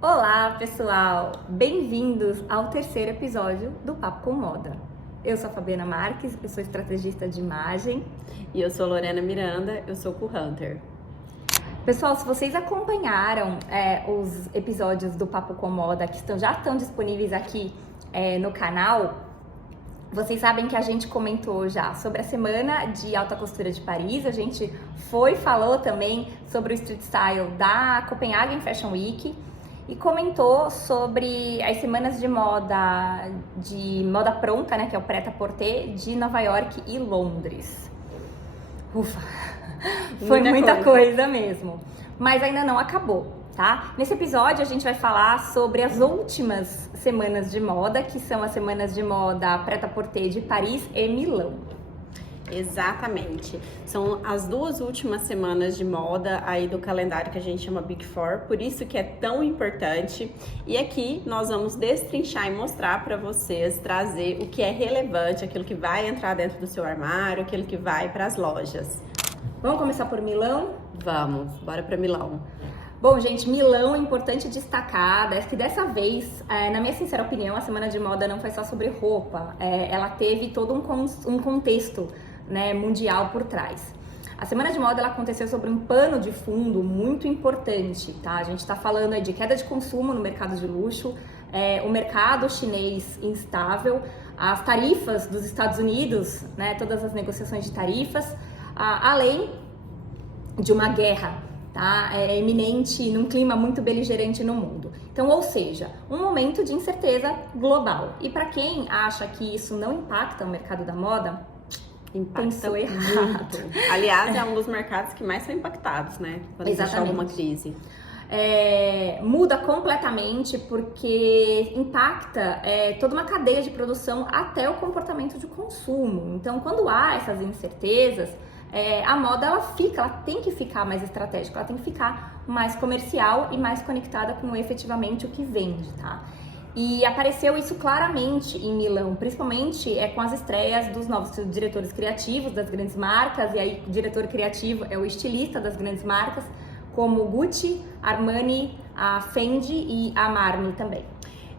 Olá, pessoal! Bem-vindos ao terceiro episódio do Papo com Moda. Eu sou a Fabiana Marques, eu sou estrategista de imagem. E eu sou Lorena Miranda, eu sou co-hunter. Pessoal, se vocês acompanharam os episódios do Papo com Moda que já estão disponíveis aqui no canal, vocês sabem que a gente comentou já sobre a Semana de Alta Costura de Paris, a gente falou também sobre o Street Style da Copenhagen Fashion Week e comentou sobre as semanas de moda pronta, né, que é o Prêt-à-Porter, de Nova York e Londres. Ufa! Foi muita coisa mesmo, mas ainda não acabou, tá? Nesse episódio a gente vai falar sobre as últimas semanas de moda, que são as semanas de moda Prêt-à-Porter de Paris e Milão. Exatamente. São as duas últimas semanas de moda aí do calendário que a gente chama Big Four, por isso que é tão importante. E aqui nós vamos destrinchar e mostrar para vocês, trazer o que é relevante, aquilo que vai entrar dentro do seu armário, aquilo que vai para as lojas. Vamos começar por Milão? Vamos, bora para Milão. Bom, gente, Milão é importante destacar que dessa vez, na minha sincera opinião, a Semana de Moda não foi só sobre roupa, ela teve todo um contexto, né, mundial por trás. A Semana de Moda ela aconteceu sobre um pano de fundo muito importante, tá? A gente está falando aí de queda de consumo no mercado de luxo, o mercado chinês instável, as tarifas dos Estados Unidos, né, todas as negociações de tarifas, além de uma guerra, tá, iminente, num clima muito beligerante no mundo. Então, ou seja, um momento de incerteza global. E para quem acha que isso não impacta o mercado da moda, pensou errado. Aliás, é um dos mercados que mais são impactados, né? Quando existe alguma crise. Muda completamente porque impacta toda uma cadeia de produção até o comportamento de consumo. Então, quando há essas incertezas, a moda ela tem que ficar mais estratégica, ela tem que ficar mais comercial e mais conectada com efetivamente o que vende, tá? E apareceu isso claramente em Milão, principalmente com as estreias dos novos diretores criativos das grandes marcas, e aí o diretor criativo é o estilista das grandes marcas, como Gucci, Armani, a Fendi e a Marni também.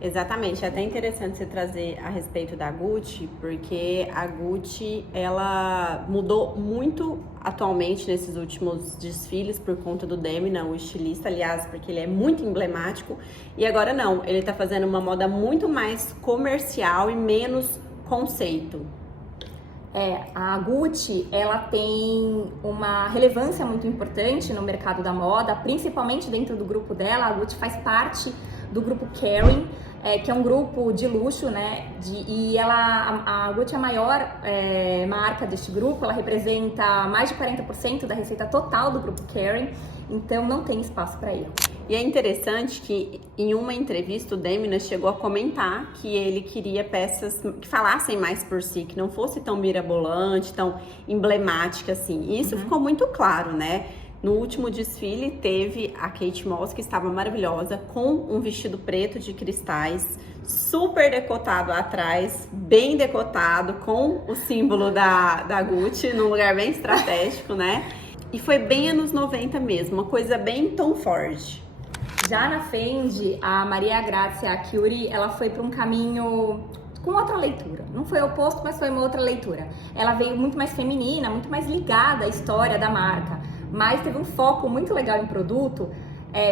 Exatamente, é até interessante você trazer a respeito da Gucci, porque a Gucci, ela mudou muito atualmente nesses últimos desfiles por conta do Demna, o estilista, aliás, porque ele é muito emblemático, e agora não, ele tá fazendo uma moda muito mais comercial e menos conceito. A Gucci, ela tem uma relevância muito importante no mercado da moda, principalmente dentro do grupo dela. A Gucci faz parte do grupo Kering, que é um grupo de luxo, né? A Gucci é a maior marca deste grupo, ela representa mais de 40% da receita total do grupo Kering, então não tem espaço para erro. E é interessante que em uma entrevista o Demna chegou a comentar que ele queria peças que falassem mais por si, que não fosse tão mirabolante, tão emblemática assim. E isso ficou muito claro, né? No último desfile teve a Kate Moss, que estava maravilhosa, com um vestido preto de cristais, super decotado atrás, bem decotado, com o símbolo da Gucci, num lugar bem estratégico, né? E foi bem anos 90 mesmo, uma coisa bem Tom Ford. Já na Fendi, a Maria Grazia Chiuri, ela foi para um caminho com outra leitura. Não foi oposto, mas foi uma outra leitura. Ela veio muito mais feminina, muito mais ligada à história da marca, mas teve um foco muito legal em produto,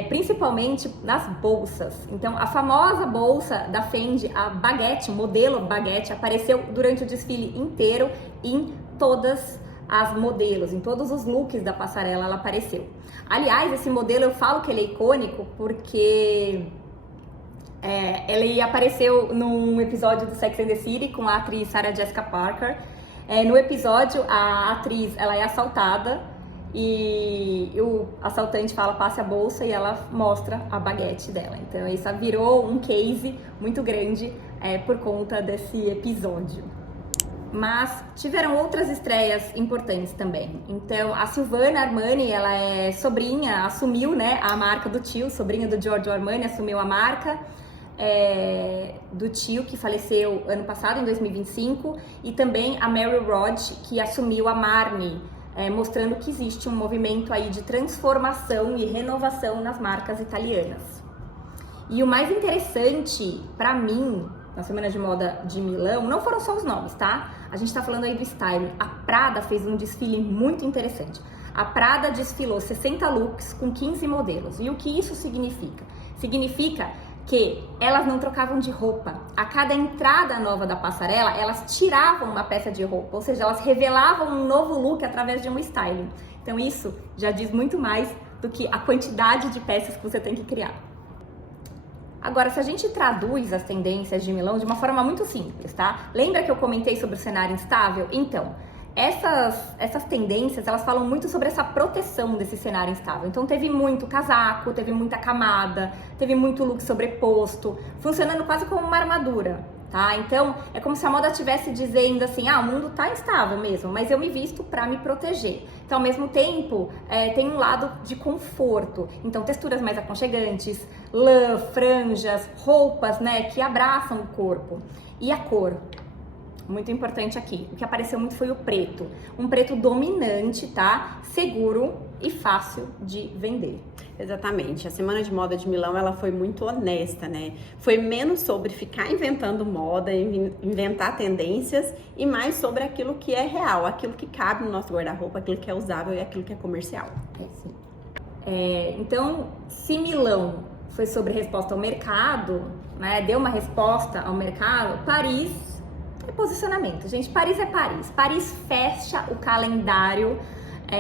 principalmente nas bolsas. Então, a famosa bolsa da Fendi, a Baguette, o modelo Baguette, apareceu durante o desfile inteiro em todas as modelos, em todos os looks da passarela ela apareceu. Aliás, esse modelo eu falo que ele é icônico porque ele apareceu num episódio do Sex and the City com a atriz Sarah Jessica Parker. No episódio, a atriz ela é assaltada e o assaltante fala, passe a bolsa, e ela mostra a baguete dela. Então isso virou um case muito grande por conta desse episódio. Mas tiveram outras estreias importantes também. Então, a Silvana Armani, ela é sobrinha, assumiu, né, a marca do tio, sobrinha do Giorgio Armani, assumiu a marca do tio, que faleceu ano passado, em 2025. E também a Mary Rod, que assumiu a Marni, mostrando que existe um movimento aí de transformação e renovação nas marcas italianas. E o mais interessante pra mim na Semana de Moda de Milão não foram só os nomes, tá? A gente tá falando aí do styling. A Prada fez um desfile muito interessante. A Prada desfilou 60 looks com 15 modelos. E o que isso significa? Significa que elas não trocavam de roupa. A cada entrada nova da passarela, elas tiravam uma peça de roupa, ou seja, elas revelavam um novo look através de um styling. Então isso já diz muito mais do que a quantidade de peças que você tem que criar. Agora, se a gente traduz as tendências de Milão de uma forma muito simples, tá? Lembra que eu comentei sobre o cenário instável? Então, essas tendências, elas falam muito sobre essa proteção desse cenário instável. Então, teve muito casaco, teve muita camada, teve muito look sobreposto, funcionando quase como uma armadura, tá? Então, é como se a moda estivesse dizendo assim, o mundo tá instável mesmo, mas eu me visto pra me proteger. Então, ao mesmo tempo, tem um lado de conforto. Então, texturas mais aconchegantes, lã, franjas, roupas, né, que abraçam o corpo. E a cor. Muito importante aqui. O que apareceu muito foi o preto. Um preto dominante, tá? Seguro e fácil de vender. Exatamente. A Semana de Moda de Milão, ela foi muito honesta, né? Foi menos sobre ficar inventando moda, inventar tendências e mais sobre aquilo que é real, aquilo que cabe no nosso guarda-roupa, aquilo que é usável e aquilo que é comercial. Sim. Então, se Milão foi sobre resposta ao mercado, né? Deu uma resposta ao mercado, Paris é posicionamento. Gente, Paris é Paris. Paris fecha o calendário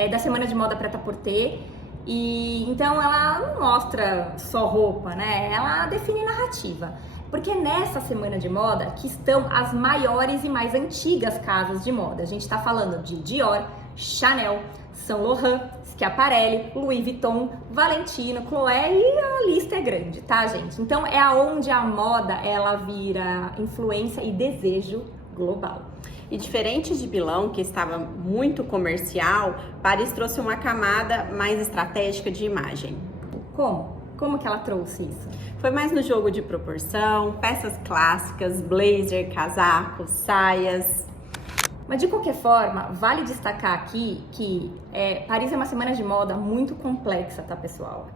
da Semana de Moda Prêt-à-Porter. E então ela não mostra só roupa, né? Ela define narrativa. Porque nessa Semana de Moda que estão as maiores e mais antigas casas de moda. A gente tá falando de Dior, Chanel, Saint Laurent, Schiaparelli, Louis Vuitton, Valentino, Chloé e a lista é grande, tá, gente? Então é aonde a moda ela vira influência e desejo global. E diferente de Milão, que estava muito comercial, Paris trouxe uma camada mais estratégica de imagem. Como? Como que ela trouxe isso? Foi mais no jogo de proporção, peças clássicas, blazer, casacos, saias. Mas de qualquer forma, vale destacar aqui que Paris é uma semana de moda muito complexa, tá, pessoal?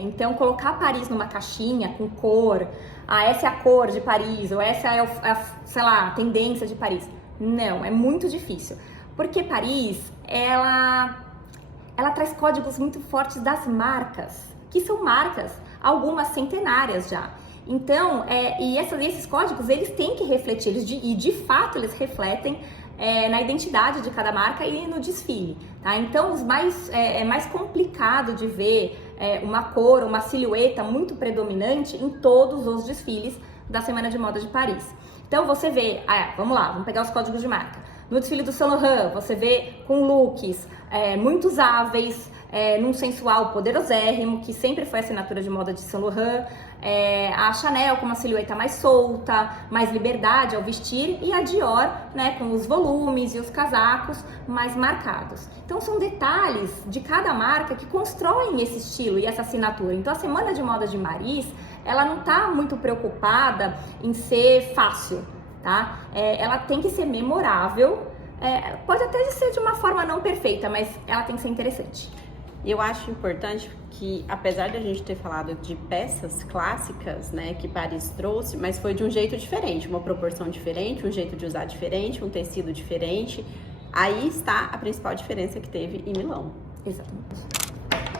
Então, colocar Paris numa caixinha com cor, essa é a cor de Paris, ou essa é sei lá, a tendência de Paris. Não, é muito difícil. Porque Paris, ela traz códigos muito fortes das marcas, que são marcas, algumas centenárias já. Então, esses códigos, eles têm que refletir, e de fato eles refletem na identidade de cada marca e no desfile, tá? Então, é mais complicado de ver uma cor, uma silhueta muito predominante em todos os desfiles da Semana de Moda de Paris. Então, você vê, vamos lá, vamos pegar os códigos de marca. No desfile do Saint Laurent, você vê com looks muito usáveis, num sensual poderosérrimo, que sempre foi a assinatura de moda de Saint Laurent, a Chanel com uma silhueta mais solta, mais liberdade ao vestir, e a Dior, né, com os volumes e os casacos mais marcados. Então são detalhes de cada marca que constroem esse estilo e essa assinatura. Então a Semana de Moda de Paris, ela não tá muito preocupada em ser fácil, tá? Ela tem que ser memorável, pode até ser de uma forma não perfeita, mas ela tem que ser interessante. E eu acho importante que, apesar de a gente ter falado de peças clássicas, né, que Paris trouxe, mas foi de um jeito diferente, uma proporção diferente, um jeito de usar diferente, um tecido diferente. Aí está a principal diferença que teve em Milão. Exatamente.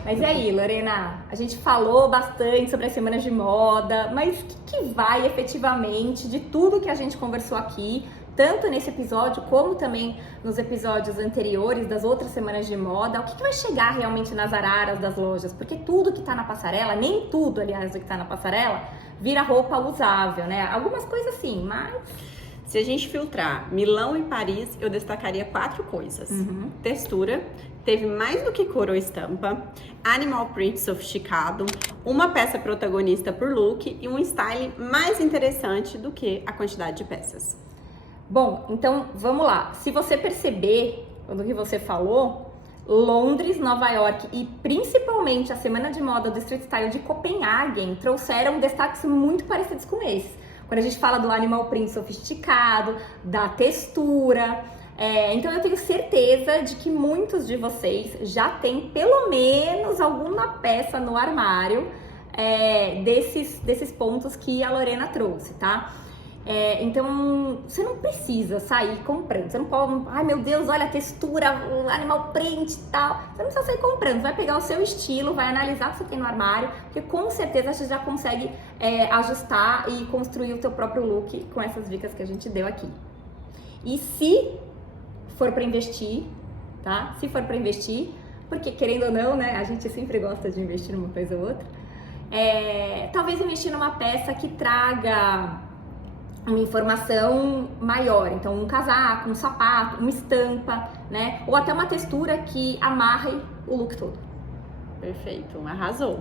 Mas e aí, Lorena? A gente falou bastante sobre as semanas de moda, mas o que vai efetivamente de tudo que a gente conversou aqui, tanto nesse episódio como também nos episódios anteriores das outras semanas de moda, o que vai chegar realmente nas araras das lojas? Porque tudo que tá na passarela, nem tudo, aliás, do que tá na passarela, vira roupa usável, né? Algumas coisas sim, mas... Se a gente filtrar Milão e Paris, eu destacaria 4 coisas. Textura, teve mais do que cor ou estampa, animal print sofisticado, uma peça protagonista por look e um style mais interessante do que a quantidade de peças. Bom, então vamos lá. Se você perceber do que você falou, Londres, Nova York e principalmente a Semana de Moda do Street Style de Copenhagen trouxeram destaques muito parecidos com esses. Quando a gente fala do animal print sofisticado, da textura. Então eu tenho certeza de que muitos de vocês já têm pelo menos alguma peça no armário desses pontos que a Lorena trouxe, tá? Então, você não precisa sair comprando. Você não pode, ai meu Deus, olha a textura, o animal print e tal. Você não precisa sair comprando. Você vai pegar o seu estilo, vai analisar o que você tem no armário, porque com certeza você já consegue ajustar e construir o teu próprio look com essas dicas que a gente deu aqui. E se for para investir, tá? Se for para investir, porque querendo ou não, né, a gente sempre gosta de investir numa coisa ou outra. Talvez investir numa peça que traga uma informação maior, então um casaco, um sapato, uma estampa, né? Ou até uma textura que amarre o look todo. Perfeito, arrasou.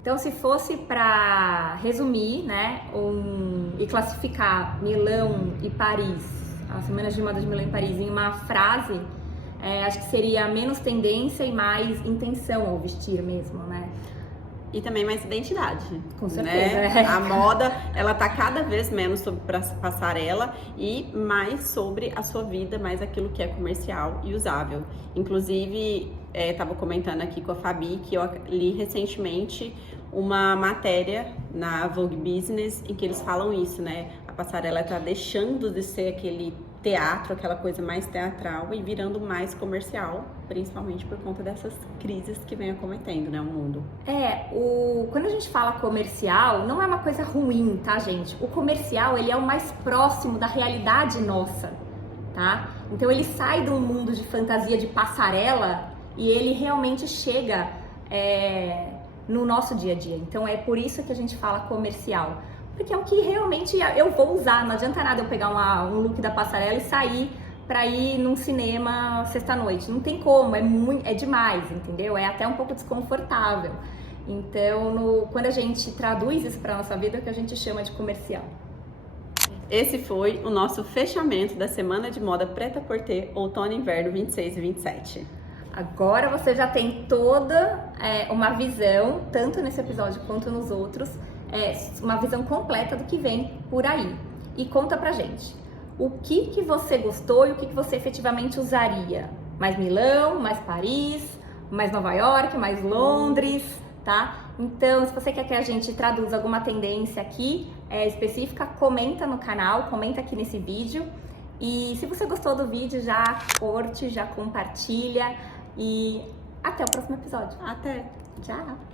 Então, se fosse para resumir, né, e classificar Milão e Paris, as semanas de moda de Milão e Paris, em uma frase, acho que seria menos tendência e mais intenção ao vestir mesmo, né? E também mais identidade. Com certeza. Né? A moda, ela tá cada vez menos sobre passarela e mais sobre a sua vida, mais aquilo que é comercial e usável. Inclusive, tava comentando aqui com a Fabi que eu li recentemente uma matéria na Vogue Business em que eles falam isso, né? A passarela tá deixando de ser aquele teatro, aquela coisa mais teatral e virando mais comercial, principalmente por conta dessas crises que vem acometendo, né, o mundo. Quando a gente fala comercial, não é uma coisa ruim, tá, gente? O comercial, ele é o mais próximo da realidade nossa, tá? Então ele sai de um mundo de fantasia de passarela e ele realmente chega no nosso dia a dia. Então é por isso que a gente fala comercial. Porque é o que realmente eu vou usar. Não adianta nada eu pegar um look da passarela e sair pra ir num cinema sexta-noite. Não tem como, é demais, entendeu? É até um pouco desconfortável. Então, quando a gente traduz isso pra nossa vida, é o que a gente chama de comercial. Esse foi o nosso fechamento da Semana de Moda Prêt-à-Porter Outono e Inverno 26 e 27. Agora você já tem toda uma visão, tanto nesse episódio quanto nos outros, uma visão completa do que vem por aí. E conta pra gente, o que você gostou e o que você efetivamente usaria? Mais Milão, mais Paris, mais Nova York, mais Londres, tá? Então, se você quer que a gente traduza alguma tendência aqui específica, comenta no canal, comenta aqui nesse vídeo. E se você gostou do vídeo, já curte, já compartilha e até o próximo episódio. Até! Tchau!